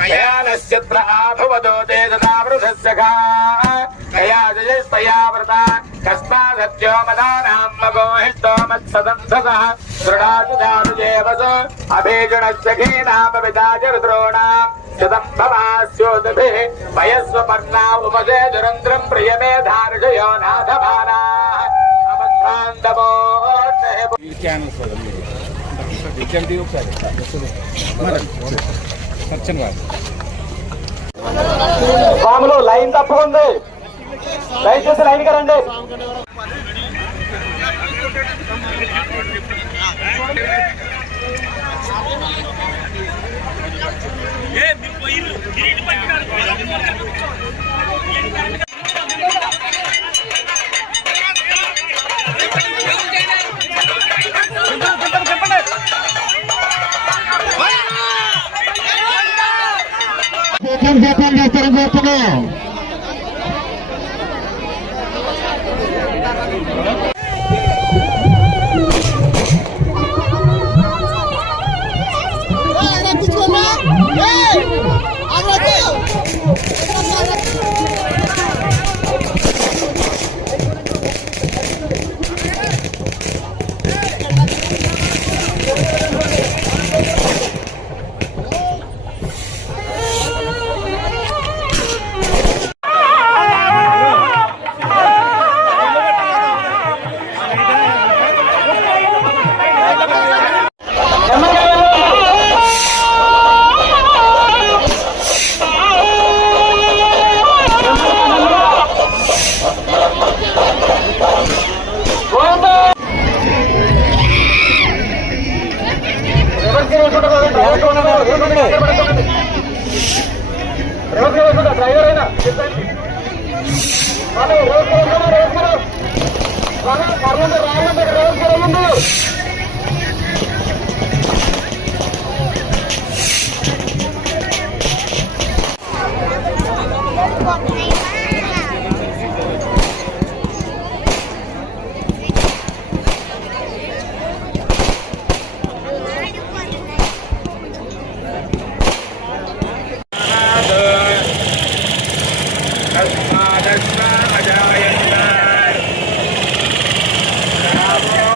कयानश्चित्र आभवदो तेजदावृधस्सखा कया जयस्तया व्रता कस्मादत्यो मदानां मगोहिष्टो मत्सदंसः दृढाजुदानुजेवसो अभीजुणस्सखीनामविदाच रुद्रोणां शतं भवास्योदभिः वयस्वपर्णा उपजे दुरन्त्रं प्रियमेधार्षयो नाथभाराः अमध्वान्दमो స్వాములు లైన్ తప్పకుండా దయచేసి లైన్ కి రండి. డ్రైవర్